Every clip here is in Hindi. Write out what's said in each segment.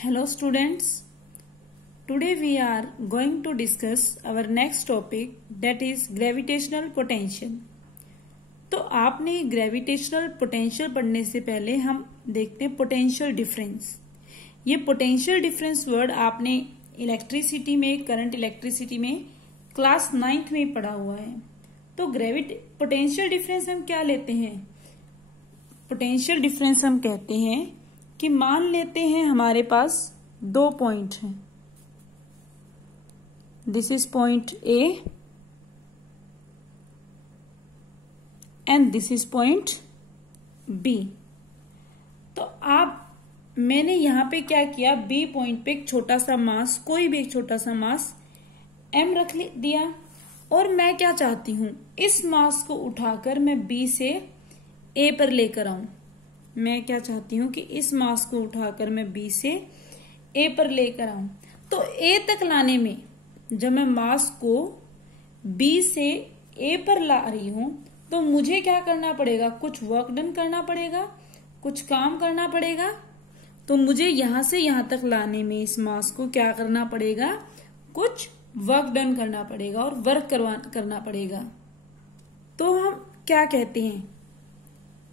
Hello students, today we are going to discuss our next topic that is gravitational potential। तो आपने ग्रेविटेशनल पोटेंशियल पढ़ने से पहले हम देखते हैं पोटेंशियल डिफरेंस। ये पोटेंशियल डिफरेंस वर्ड आपने इलेक्ट्रिसिटी में, करंट इलेक्ट्रिसिटी में क्लास 9th में पढ़ा हुआ है। तो पोटेंशियल डिफरेंस हम क्या लेते हैं? पोटेंशियल डिफरेंस हम कहते हैं कि मान लेते हैं हमारे पास दो पॉइंट हैं, this is point A and this is point B. तो मैंने यहां पे क्या किया, बी पॉइंट पे एक छोटा सा मास, कोई भी एक छोटा सा मास एम रख दिया और मैं क्या चाहती हूं, इस मास को उठाकर मैं बी से ए पर लेकर आऊं। मैं क्या चाहती हूं कि इस मास को उठाकर मैं बी से ए पर लेकर आऊं। तो ए तक लाने में जब मैं मास को बी से ए पर ला रही हूं तो मुझे क्या करना पड़ेगा, कुछ वर्क डन करना पड़ेगा, कुछ काम करना पड़ेगा। तो मुझे यहां से यहां तक लाने में इस मास को क्या करना पड़ेगा, कुछ वर्क डन करना पड़ेगा और वर्क करना पड़ेगा। तो हम क्या कहते हैं,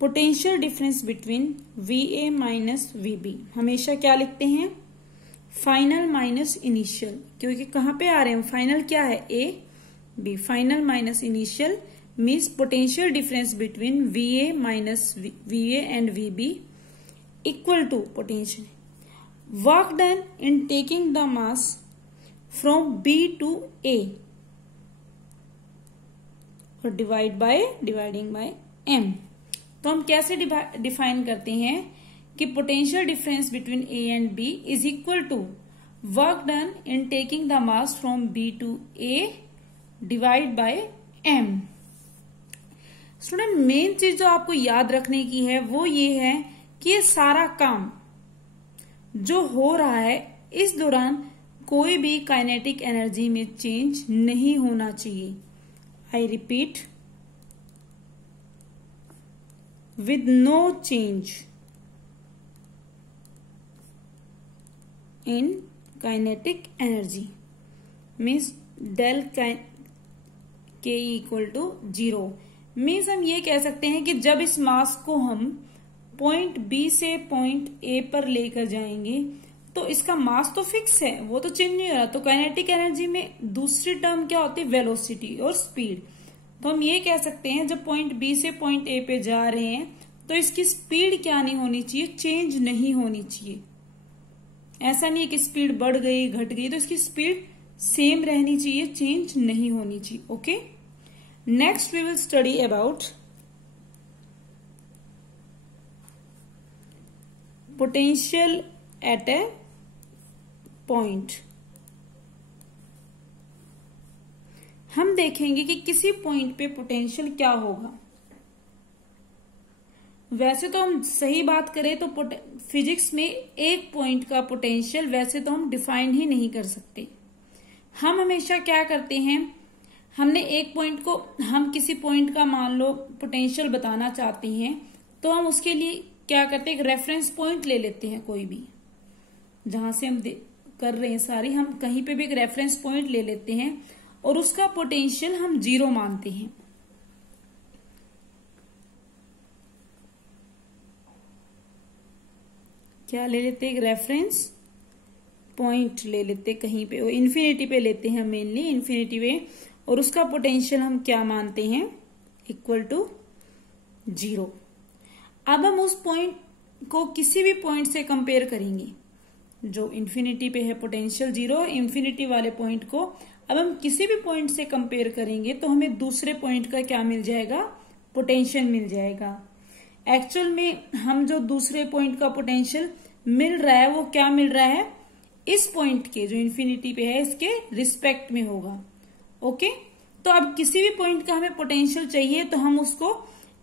potential difference between VA minus VB हमेशा क्या लिखते हैं, फाइनल माइनस इनिशियल, क्योंकि कहां पे आ रहे हैं, फाइनल क्या है A B, final minus initial means potential difference between VA minus VA and VB equal to potential work done in taking the mass from B to A और डिवाइडिंग बाय M। तो हम कैसे डिफाइन करते हैं कि potential difference between A and B is equal to work done in taking the mass from B to A divide by M। Student, main चीज जो आपको याद रखने की है वो ये है कि ये सारा काम जो हो रहा है इस दौरान कोई भी काइनेटिक एनर्जी में चेंज नहीं होना चाहिए। I repeat, with no change in kinetic energy means del k equal to 0 means हम ये कह सकते हैं कि जब इस मास को हम पॉइंट बी से पॉइंट ए पर लेकर जाएंगे तो इसका मास तो फिक्स है, वो तो चेंज नहीं हो रहा। तो काइनेटिक एनर्जी में दूसरी टर्म क्या होती है, वेलोसिटी और स्पीड। तो हम ये कह सकते हैं जब पॉइंट बी से पॉइंट ए पे जा रहे हैं तो इसकी स्पीड क्या नहीं होनी चाहिए, चेंज नहीं होनी चाहिए। ऐसा नहीं है कि स्पीड बढ़ गई घट गई, तो इसकी स्पीड सेम रहनी चाहिए, चेंज नहीं होनी चाहिए। Okay, next we will study about potential at a point. हम देखेंगे कि किसी पॉइंट पे पोटेंशियल क्या होगा। वैसे तो हम सही बात करें तो फिजिक्स में एक पॉइंट का पोटेंशियल वैसे तो हम डिफाइन ही नहीं कर सकते। हम हमेशा क्या करते हैं, हमने एक पॉइंट को, हम किसी पॉइंट का मान लो पोटेंशियल बताना चाहते हैं तो हम उसके लिए क्या करते हैं, एक रेफरेंस पॉइंट ले लेते हैं, कोई भी जहां से हम कर रहे हैं सारी, हम कहीं पे भी एक रेफरेंस पॉइंट ले लेते हैं और उसका पोटेंशियल हम 0 मानते हैं। क्या ले लेते हैं, एक रेफरेंस पॉइंट ले लेते कहीं पे, वो इन्फिनिटी पे लेते हैं, मेनली इन्फिनिटी पे, और उसका पोटेंशियल हम क्या मानते हैं, इक्वल टू 0। अब हम उस पॉइंट को किसी भी पॉइंट से कंपेयर करेंगे, जो इन्फिनिटी पे है पोटेंशियल 0, इन्फिनिटी वाले पॉइंट को अब हम किसी भी पॉइंट से कंपेयर करेंगे तो हमें दूसरे पॉइंट का क्या मिल जाएगा, पोटेंशियल मिल जाएगा। एक्चुअल में हम जो दूसरे पॉइंट का पोटेंशियल मिल रहा है वो क्या मिल रहा है, इस पॉइंट के जो इन्फिनिटी पे है इसके रिस्पेक्ट में होगा। ओके, तो अब किसी भी पॉइंट का हमें पोटेंशियल चाहिए तो हम उसको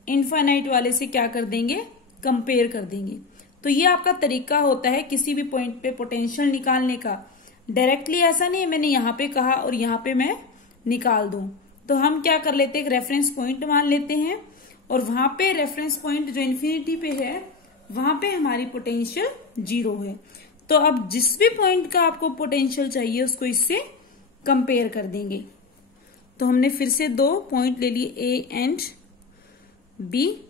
इनफाइनाइट वाले से क्या कर देंगे, कंपेयर कर देंगे। तो ये आपका तरीका होता है किसी भी पॉइंट पे पोटेंशियल निकालने का। डायरेक्टली ऐसा नहीं है मैंने यहां पे कहा और यहां पे मैं निकाल दूं। तो हम क्या कर लेते हैं, एक रेफरेंस पॉइंट मान लेते हैं और वहां पे रेफरेंस पॉइंट जो इन्फिनिटी पे है वहां पे हमारी पोटेंशियल 0 है। तो अब जिस भी पॉइंट का आपको पोटेंशियल चाहिए उसको इससे कंपेयर कर देंगे। तो हमने फिर से 2 पॉइंट ले लिए ए एंड बी।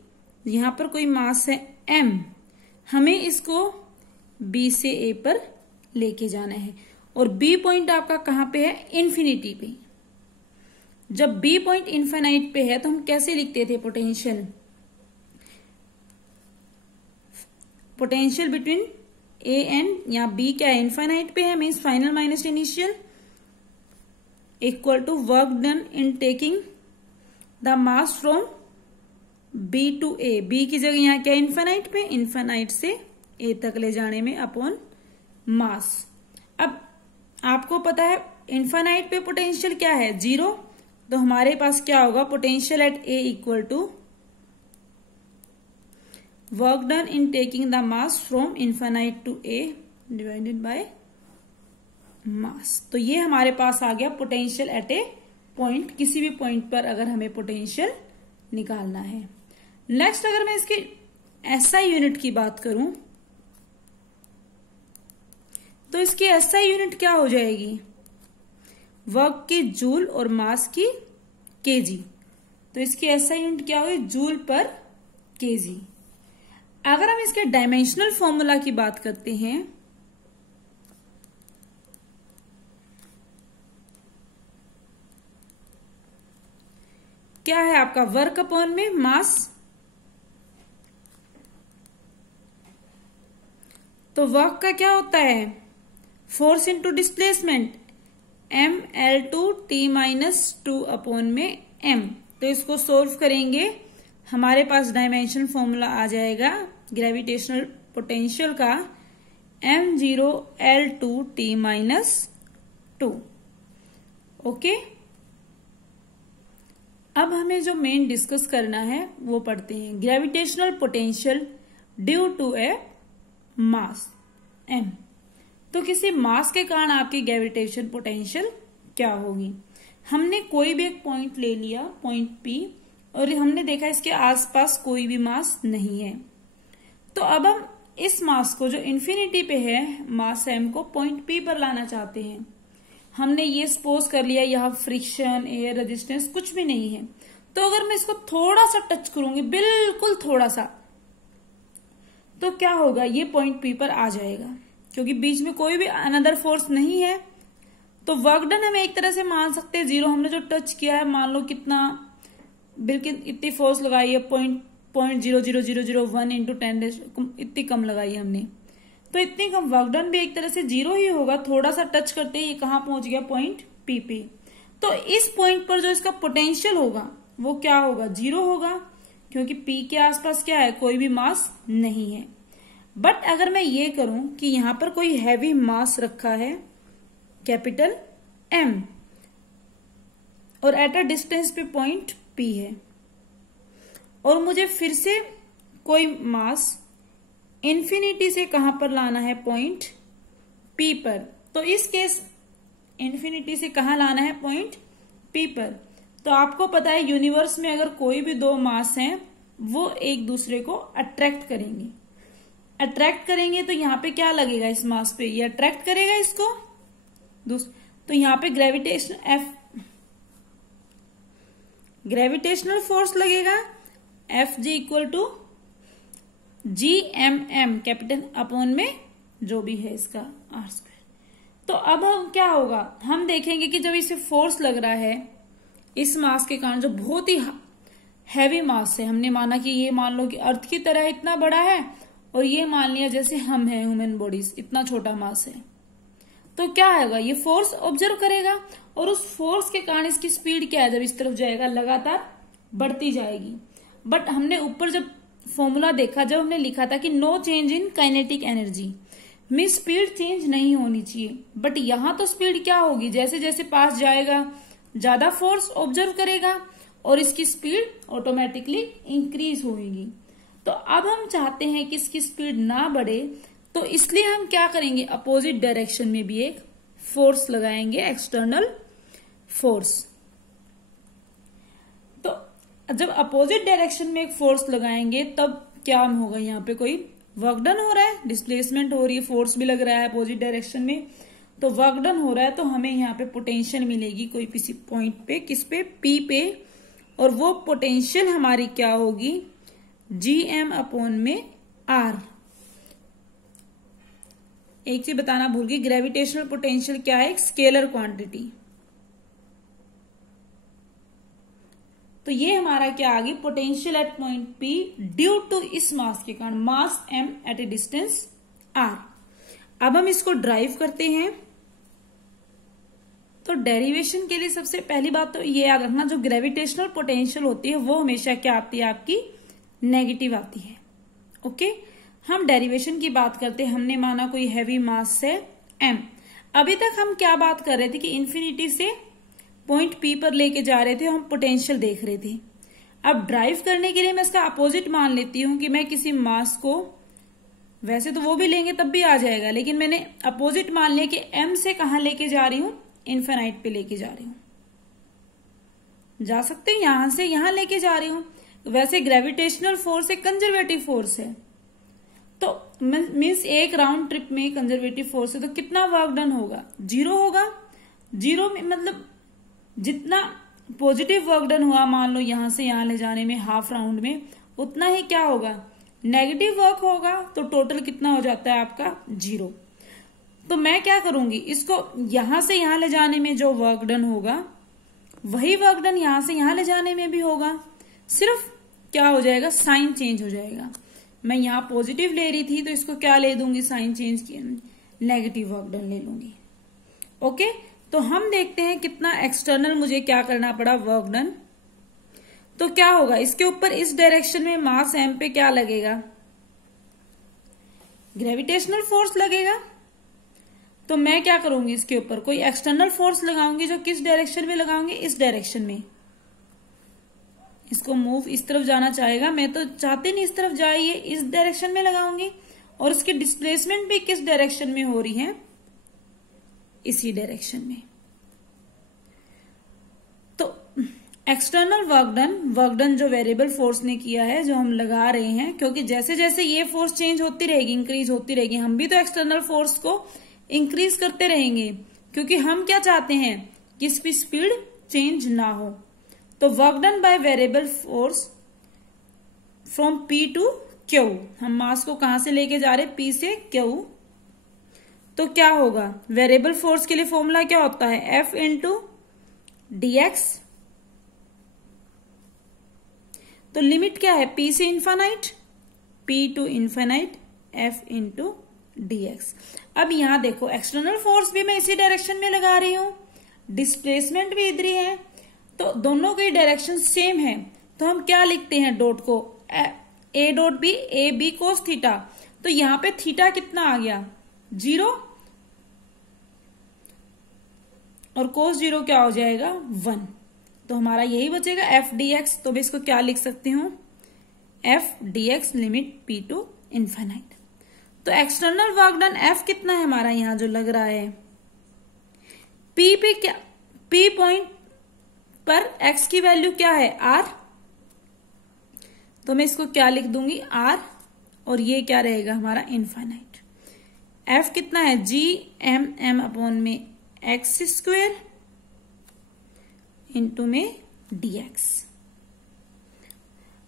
यहां पर कोई मास है m, हमें इसको b से a पर लेके जाना है। और b पॉइंट आपका कहां पे है? इन्फिनिटी पे। जब b पॉइंट इन्फिनाइट पे है तो हम कैसे लिखते थे potential? Potential between a and, यहाँ b क्या है? इन्फिनाइट पे है, means final minus initial, equal to work done in taking the mass from b to a। b की जगह यहाँ क्या? इन्फिनाइट पे, इन्फिनाइट से a तक ले जाने में अपॉन मास। अब आपको पता है इन्फिनाइट पे पोटेंशियल क्या है? 0। तो हमारे पास क्या होगा? Potential at a equal to work done in taking the mass from infinite to a divided by mass. तो ये हमारे पास आ गया पोटेंशियल एट ए पॉइंट। किसी भी पॉइंट पर अगर हमें पोटेंशियल निकालना है। नेक्स्ट अगर मैं इसकी एसआई यूनिट की बात करूं तो इसकी एसआई यूनिट क्या हो जाएगी? वर्क की जूल और मास की केजी। तो इसकी एसआई यूनिट क्या होगी? जूल पर केजी। अगर हम इसके डायमेंशनल फॉर्मूला की बात करते हैं क्या है आपका? वर्क अपॉन में मास। तो वर्क का क्या होता है? Force into displacement, mL2T-2 upon में m। तो इसको सोल्व करेंगे, हमारे पास डायमेंशन फॉर्मूला आ जाएगा ग्रेविटेशनल पोटेंशियल का m0L2T-2। ओके, अब हमें जो मेन डिस्कस करना है वो पढ़ते हैं। Gravitational potential due to a mass m। तो किसी मास के कारण आपकी ग्रेविटेशन पोटेंशियल क्या होगी? हमने कोई भी एक पॉइंट ले लिया, पॉइंट P, और हमने देखा इसके आसपास कोई भी मास नहीं है। तो अब हम इस मास को जो इन्फिनिटी पे है, मास m को पॉइंट P पर लाना चाहते हैं। हमने ये सपोज कर लिया यहाँ फ्रिक्शन, एयर रेजिस्टेंस कुछ भी नहीं है। तो अगर मैं इसको थोड़ा सा टच करूंगी, बिल्कुल थोड़ा सा, तो क्या होगा? ये पॉइंट P पर आ जाएगा, क्योंकि बीच में कोई भी अनदर फोर्स नहीं है। तो वर्क डन हम एक तरह से मान सकते हैं 0। हमने जो टच किया है, मान लो कितना, बिल्कुल इतनी फोर्स लगाई है, 0.00001 इंटू 10, इतनी कम लगाई हमने। तो इतनी कम वर्क डन भी एक तरह से 0 ही होगा। थोड़ा सा टच करते ही ये कहाँ पहुंच गया? पॉइंट P पे। तो इस पॉइंट पर जो इसका पोटेंशियल होगा वो क्या होगा? 0 होगा, क्योंकि P के आसपास क्या है? कोई भी मास नहीं है। बट अगर मैं ये करूं कि यहां पर कोई हैवी मास रखा है, कैपिटल M, और एट अ डिस्टेंस पे पॉइंट P है, और मुझे फिर से कोई मास इन्फिनिटी से कहां पर लाना है? पॉइंट P पर। तो इस केस इन्फिनिटी से कहां लाना है? पॉइंट P पर। तो आपको पता है यूनिवर्स में अगर कोई भी 2 मास हैं वो एक दूसरे को अट्रैक्ट करेंगे। अट्रैक्ट करेंगे तो यहाँ पे क्या लगेगा? इस मास पे ये अट्रैक्ट करेगा इसको। तो यहाँ पे ग्रेविटेशनल फोर्स लगेगा Fg equal to GMM capital upon में जो भी है इसका r²। तो अब हम क्या होगा? हम देखेंगे कि जब इसे फोर्स लग रहा है इस मास के कारण, जो बहुत ही हैवी मास है, हमने माना कि ये मान लो कि अर्थ की तरह इतना बड़ा है, और ये मान लिया जैसे हम हैं ह्यूमन बॉडीज, इतना छोटा मास है। तो क्या आएगा? ये फोर्स ऑब्जर्व करेगा, और उस फोर्स के कारण इसकी स्पीड क्या है? जब इस तरफ जाएगा लगातार बढ़ती जाएगी। बट हमने ऊपर जब फॉर्मूला देखा, जब हमने लिखा था कि no change in kinetic energy, में स्पीड चेंज नहीं होनी चाहिए। बट यहां तो स्पीड क्या होगी? जैसे जैसे पास जाएगा ज्यादा फोर्स ऑब्जर्व करेगा, और इसकी स्पीड ऑटोमेटिकली इंक्रीज होगी। तो अब हम चाहते हैं कि इसकी स्पीड ना बढ़े, तो इसलिए हम क्या करेंगे? अपोजिट डायरेक्शन में भी एक फोर्स लगाएंगे, एक्सटर्नल फोर्स। तो जब अपोजिट डायरेक्शन में एक फोर्स लगाएंगे तब क्या होगा? यहाँ पे कोई वर्क डन हो रहा है, डिस्प्लेसमेंट हो रही है, फोर्स भी लग रहा है अपोजिट डायरेक्शन में, तो वर्क डन हो रहा है, तो हमें यहाँ पे पोटेंशियल मिलेगी कोई किसी पॉइंट पे, किस पे, पी पे, और वो पोटेंशियल हमारी क्या होगी, GM अपॉन में R। एक चीज बताना भूल गई, ग्रेविटेशनल पोटेंशियल क्या है, एक स्केलर क्वांटिटी। तो ये हमारा क्या आ गई, potential at point P due to इस मास के कारण, mass M at a distance R। अब हम इसको ड्राइव करते हैं। तो डेरिवेशन के लिए सबसे पहली बात तो ये याद रखना, जो ग्रेविटेशनल पोटेंशियल होती है वो हमेशा क्या आती है, आपकी नेगेटिव आती है। ओके, हम डेरिवेशन की बात करते हैं। हमने माना कोई हैवी मास है M। अभी तक हम क्या बात कर रहे थे कि इन्फिनिटी से पॉइंट P पर लेके जा रहे थे, हम पोटेंशियल देख रहे थे। अब ड्राइव करने के लिए मैं इसका अपोजिट मान लेती हूं कि मैं किसी मास को, वैसे तो वो भी लेंगे तब भी आ जाएगा, लेकिन मैंने अपोजिट मान लिया कि M से कहां लेके जा रही हूं, इन्फिनाइट पे लेके जा रही हूं। जा सकते हैं यहां से यहां लेके जा रही हूं। वैसे ग्रेविटेशनल फोर्स एक कंजर्वेटिव फोर्स है, तो मीन्स एक राउंड ट्रिप में कंजर्वेटिव फोर्स है, तो कितना वर्क डन होगा, 0 होगा। 0 में मतलब जितना पॉजिटिव वर्क डन हुआ, मान लो यहां से यहां ले जाने में हाफ राउंड में, उतना ही क्या होगा, नेगेटिव वर्क होगा। तो टोटल कितना हो जाता है आपका, 0। तो मैं क्या करूंगी, इसको यहां से यहां ले जाने में जो वर्क डन होगा, वही वर्क डन यहां से यहां ले जाने में भी होगा, सिर्फ क्या हो जाएगा, साइन चेंज हो जाएगा। मैं यहां पॉजिटिव ले रही थी, तो इसको क्या ले दूंगी, साइन चेंज की, नेगेटिव वर्क डन ले लूंगी। ओके, तो हम देखते हैं कितना एक्सटर्नल मुझे क्या करना पड़ा, वर्क डन। तो क्या होगा, इसके ऊपर इस डायरेक्शन में मास M पे क्या लगेगा, ग्रेविटेशनल फोर्स लगेगा। तो मैं क्या करूंगी, इसके ऊपर कोई एक्सटर्नल फोर्स लगाऊंगी, जो किस डायरेक्शन में लगाऊंगी, इस डायरेक्शन में। इसको मूव इस तरफ जाना चाहेगा, मैं तो चाहती नहीं इस तरफ जाए, ये इस डायरेक्शन में लगाऊंगी। और इसकी डिस्प्लेसमेंट भी किस डायरेक्शन में हो रही है, इसी डायरेक्शन में। तो एक्सटर्नल वर्क डन जो वेरिएबल फोर्स ने किया है, जो हम लगा रहे हैं, क्योंकि जैसे जैसे ये फोर्स चेंज होती रहेगी, इंक्रीज होती रहेगी, हम भी तो एक्सटर्नल फोर्स को इंक्रीज करते रहेंगे, क्योंकि हम क्या चाहते हैं कि इसकी स्पीड चेंज ना हो। तो work done by variable force from P to Q, हम मास को कहां से लेके जा रहे हैं, P से Q। तो क्या होगा, वेरिएबल फोर्स के लिए फॉर्मूला क्या होता है, F इंटू dx। तो लिमिट क्या है, P से infinite, P to infinite, F into dx। अब यहां देखो, एक्सटर्नल फोर्स भी मैं इसी डायरेक्शन में लगा रही हूं, डिस्प्लेसमेंट भी इधर ही है, तो दोनों की डायरेक्शन सेम है। तो हम क्या लिखते हैं डॉट को, A dot B, A B cos theta. तो यहां पे थीटा कितना आ गया, 0, और कोस 0 क्या हो जाएगा, 1। तो हमारा यही बचेगा F dx। तो मैं इसको क्या लिख सकती हूं, F dx limit P to infinite. तो एक्सटर्नल वर्क डन F कितना है हमारा, यहां जो लग रहा है, P पे क्या, P पॉइंट पर X की वैल्यू क्या है, R। तो मैं इसको क्या लिख दूंगी, R, और ये क्या रहेगा हमारा, इन्फिनाइट। F कितना है, GM अपॉन में x स्क्वेयर इंटू में dx।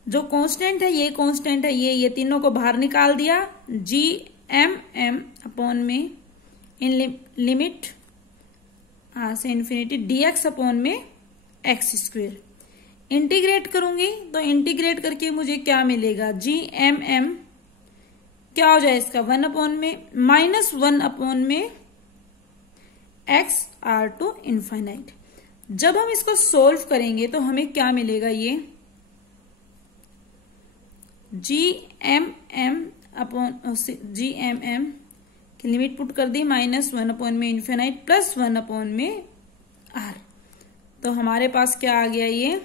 जो कांस्टेंट है, ये कांस्टेंट है, ये तीनों को बाहर निकाल दिया, GM अपॉन में इन लिमिट R से इन्फिनिटी dx अपॉन में x स्क्वेयर। इंटीग्रेट करूंगी, तो इंटीग्रेट करके मुझे क्या मिलेगा, GM क्या हो जाए इसका, 1 अपॉन में माइनस 1 अपॉन में x R टू इन्फाइनाइट। जब हम इसको सोल्व करेंगे तो हमें क्या मिलेगा, ये GM अपॉन GM की लिमिट पुट कर दी, माइनस 1 अपॉन में इन्फिनाइट प्लस 1 अपॉन में R। तो हमारे पास क्या आ गया, ये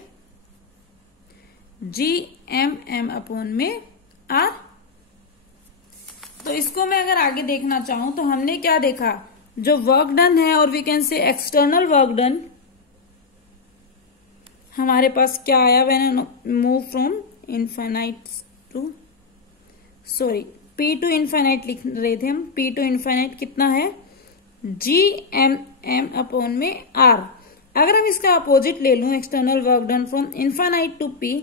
GM अपॉन में R। तो इसको मैं अगर आगे देखना चाहूं तो हमने क्या देखा, जो वर्क डन है, और we can say external work done, हमारे पास क्या आया, when move from infinite to, sorry P to infinite लिख रहे थे हम, P टू इनफाइनाइट कितना है, GM अपॉन में R। अगर हम इसका अपोजिट ले लूं, external work done from infinite to P,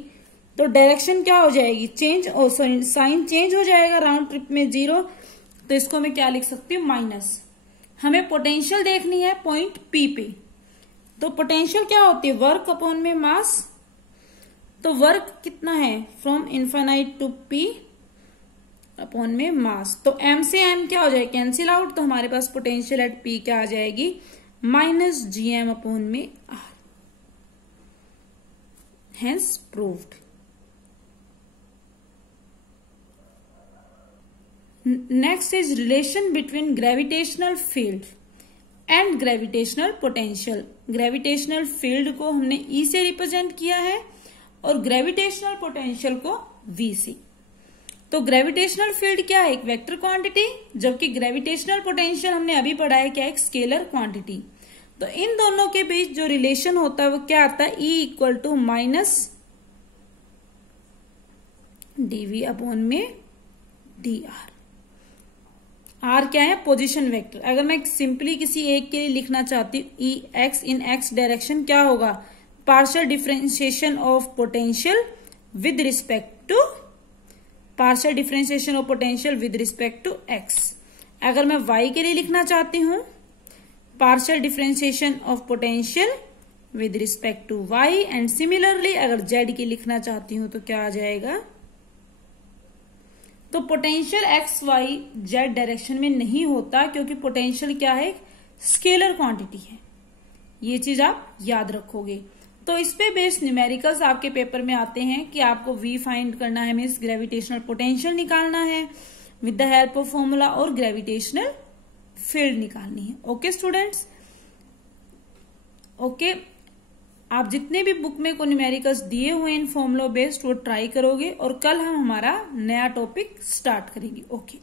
तो डायरेक्शन क्या हो जाएगी, चेंज, सॉरी साइन चेंज हो जाएगा, राउंड ट्रिप में 0, तो इसको मैं क्या लिख सकती हूँ, माइनस। हमें पोटेंशियल देखनी है पॉइंट P पे, तो पोटेंशियल क्या होती है, वर्क अपॉन में मास। तो वर्क कितना है, from infinite to P upon में मास, तो M से M क्या हो जाएगा, कैंसिल आउट, तो हमारे पास पोटेंशियल एट P क्या आ जाएगी, माइनस GM अपॉन में R। Hence proved. Next is relation between gravitational field and gravitational potential. Gravitational field को हमने E से रिप्रेजेंट किया है और ग्रेविटेशनल पोटेंशियल को V से। तो ग्रेविटेशनल फील्ड क्या है, एक वेक्टर क्वांटिटी, जबकि ग्रेविटेशनल पोटेंशियल हमने अभी पढ़ा है क्या, एक स्केलर क्वांटिटी। तो इन दोनों के बीच जो रिलेशन होता है वो क्या आता है, E equal to minus dV upon में dr। आर क्या है, पोजीशन वेक्टर। अगर मैं सिंपली किसी एक के लिए लिखना चाहती हूँ, E x in x direction क्या होगा, partial differentiation of potential with respect to, partial differentiation of potential with respect to x. अगर मैं वाई के लिए लिखना चाहती हूँ, partial differentiation of potential with respect to y. And similarly अगर जेड की लिखना चाहती हूँ तो क्या आ जाएगा, तो potential x y z direction में नहीं होता, क्योंकि पोटेंशियल क्या है, स्केलर क्वांटिटी है। ये चीज आप याद रखोगे। तो इस पे बेस्ड न्यूमेरिकल्स आपके पेपर में आते हैं कि आपको V फाइंड करना है, मीन्स ग्रेविटेशनल पोटेंशियल निकालना है with the help of formula, और ग्रेविटेशनल फील्ड निकालनी है। ओके स्टूडेंट्स, ओके, आप जितने भी बुक में को न्यूमेरिकल्स दिए हुए इन फॉर्मूला बेस्ड वो ट्राई करोगे, और कल हम हमारा नया टॉपिक स्टार्ट करेंगे। ओके।